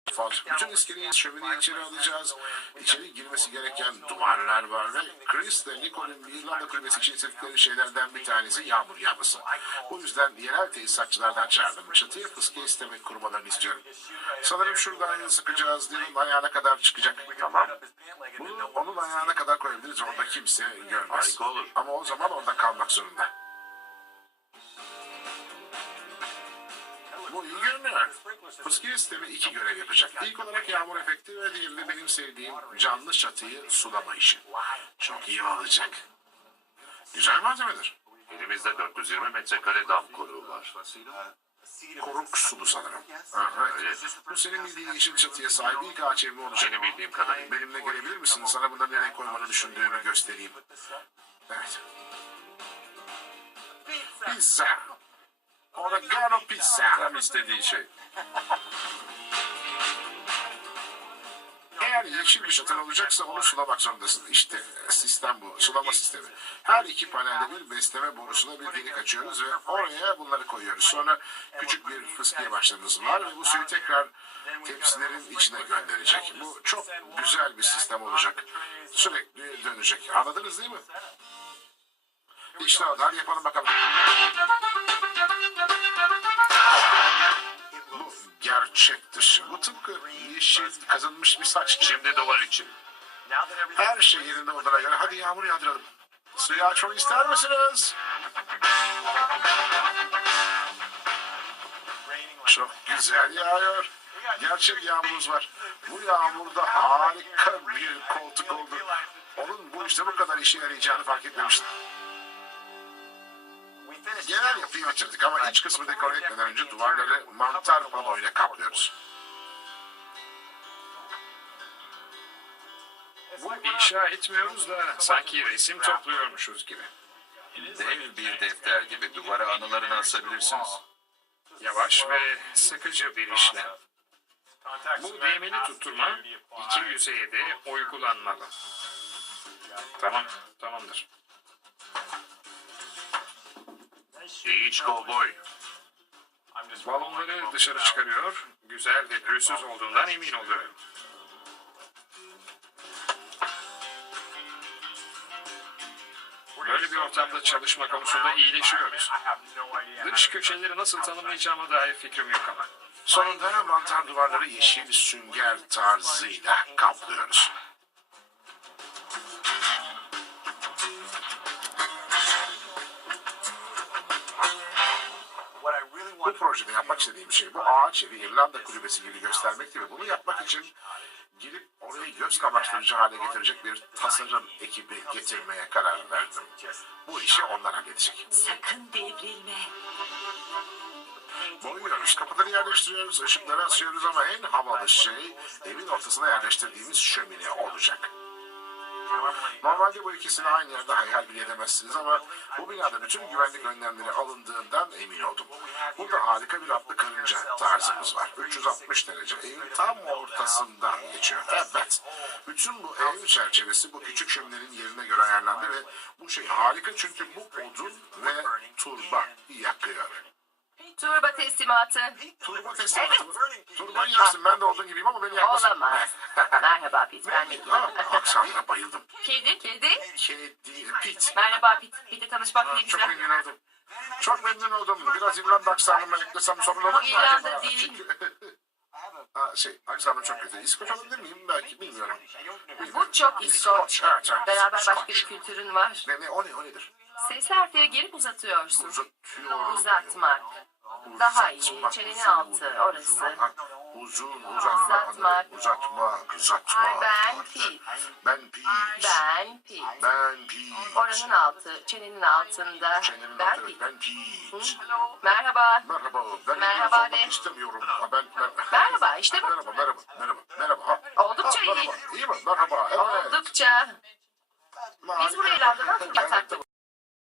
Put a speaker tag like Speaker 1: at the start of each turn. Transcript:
Speaker 1: Bütün iskeleyi şömineyi içeri alacağız. İçeri girmesi gereken duvarlar var ve Chris de Nicole'un İrlanda kulübesi için istedikleri şeylerden bir tanesi yağmur yağması. Bu yüzden yerel tesisatçılardan çağırdım. Çatıya fıskiye sistemi kurmalarını istiyorum. Sanırım şuradan sıkacağız. Dylan'ın ayağına kadar çıkacak.
Speaker 2: Tamam.
Speaker 1: Bunu onun ayağına kadar koyabiliriz. Orada kimse görmez.
Speaker 2: Harika olur.
Speaker 1: Ama o zaman orada kalmak zorunda. Bu iyi görünüyor. Fıskiye sistemi iki görev yapacak. İlk olarak yağmur efekti ve diğeri de benim sevdiğim canlı çatıyı sulama işi. Çok iyi olacak. Güzel malzemedir.
Speaker 2: Elimizde 420 metrekare dam koruğu var.
Speaker 1: Koruk sulu sanırım. Ha, evet. Bu senin bildiğin yeşil çatıya sahip ilk ağaç evimi olacak.
Speaker 2: Benim bildiğim kadarıyla.
Speaker 1: Benimle gelebilir misin? Sana bunları nereye koymanı düşündüğümü göstereyim. Evet. Pizza. Oregano pizza.
Speaker 2: Tam istediği şey.
Speaker 1: Eğer yeşil bir çatın olacaksa onu sulamak zorundasın. İşte sistem bu. Sulama sistemi. Her iki panelde bir besleme borusuna bir delik açıyoruz ve oraya bunları koyuyoruz. Sonra küçük bir fıskiye başlarımız var ve bu suyu tekrar tepsilerin içine gönderecek. Bu çok güzel bir sistem olacak. Sürekli dönecek. Anladınız değil mi? İşte o. Hadi yapalım bakalım. Bu gerçek dışı. Bu tıpkı yeşil kazınmış bir saç gibi.
Speaker 2: Şimdi duvar için.
Speaker 1: Her şey yerinde olduğuna göre hadi yağmur yağdıralım. Suyu açmak ister misiniz? Çok güzel yağıyor. Gerçek yağmurumuz var. Bu yağmurda harika bir koltuk oldu. Onun bu işte bu kadar işe yarayacağını fark etmemiştim. Genel yapıyı bitirdik ama iç kısmı dekore etmeden önce duvarları mantar pano ile kaplıyoruz.
Speaker 3: Bu inşa etmiyoruz da sanki resim topluyormuşuz gibi.
Speaker 4: Dev bir defter gibi duvara anılarını asabilirsiniz.
Speaker 3: Yavaş ve sıkıcı bir işlem. Bu değmeli tutturma iki yüzeye de uygulanmalı. Tamam, tamamdır.
Speaker 2: İç kovboy.
Speaker 3: Balonları dışarı çıkarıyor, güzel ve pürüzsüz olduğundan emin oluyorum. Böyle bir ortamda çalışma konusunda iyileşiyoruz. Dış köşeleri nasıl tanımlayacağıma dair fikrim yok ama.
Speaker 1: Sonunda mantar duvarları yeşil sünger tarzıyla kaplıyoruz. Bu projede yapmak istediğim şey bu ağaç evi İrlanda kulübesi gibi göstermekti ve bunu yapmak için girip orayı göz kamaştırıcı hale getirecek bir tasarım ekibi getirmeye karar verdim. Bu işi onlar halledecek.
Speaker 5: Sakın devrilme.
Speaker 1: Boyuyoruz, kapıları yerleştiriyoruz, ışıkları asıyoruz ama en havalı şey evin ortasına yerleştirdiğimiz şömine olacak. Normalde bu ikisini aynı yerde hayal bile edemezsiniz ama bu binada bütün güvenlik önlemleri alındığından emin oldum. Burada harika bir atlı karınca tarzımız var. 360 derece evin tam ortasından geçiyor. Evet. Bütün bu ev çerçevesi bu küçük şöminenin yerine göre ayarlandı ve bu şey harika çünkü bu odun ve turba yakıyor.
Speaker 5: Turba teslimatı.
Speaker 1: Turba teslimatı mı? Turban yaksın ben de odun gibiyim ama beni yakmasın.
Speaker 5: Olamaz. Merhaba Pit, ben Megan.
Speaker 1: Aksanına bayıldım.
Speaker 5: Kedi.
Speaker 1: Kedi, Pit.
Speaker 5: Merhaba Pit. Pit'le tanışmak ne
Speaker 1: Çok
Speaker 5: güzel.
Speaker 1: memnun oldum. Çok memnun oldum. Biraz İrlanda aksanıma eklesem sorun olur mu
Speaker 5: Bu İrlanda
Speaker 1: acaba?
Speaker 5: değil.
Speaker 1: Çünkü... aksanım çok kötü. İskoç olabilir miyim? Belki bilmiyorum.
Speaker 5: Bu çok İskoç.
Speaker 1: Evet, evet.
Speaker 5: Beraber başka bir
Speaker 1: İskoç.
Speaker 5: kültürün var.
Speaker 1: O nedir?
Speaker 5: Sesli harfleri gerip uzatıyorsun.
Speaker 1: Uzatıyorum.
Speaker 5: Uzatmak. Daha iyi. Çenenin altı, orası.
Speaker 1: Uzun, uzatmak. Uzatmak.
Speaker 5: Ay, ben Pete.
Speaker 1: Ben Pete.
Speaker 5: Ben Pete.
Speaker 1: Ben Pete.
Speaker 5: Oranın altı, çenenin altında.
Speaker 1: Çenenin
Speaker 5: Ben
Speaker 1: altı,
Speaker 5: Pete.
Speaker 1: ben Pete.
Speaker 5: Merhaba.
Speaker 1: Merhaba. Ben
Speaker 5: Merhaba
Speaker 1: İngiliz
Speaker 5: de.
Speaker 1: olmak istemiyorum. Ben.
Speaker 5: Merhaba, işte bu.
Speaker 1: Merhaba. Ha.
Speaker 5: Oldukça iyi.
Speaker 1: Merhaba. İyi mi? Merhaba. Evet.
Speaker 5: Oldukça. Biz buraya İrlanda'dan yataktık.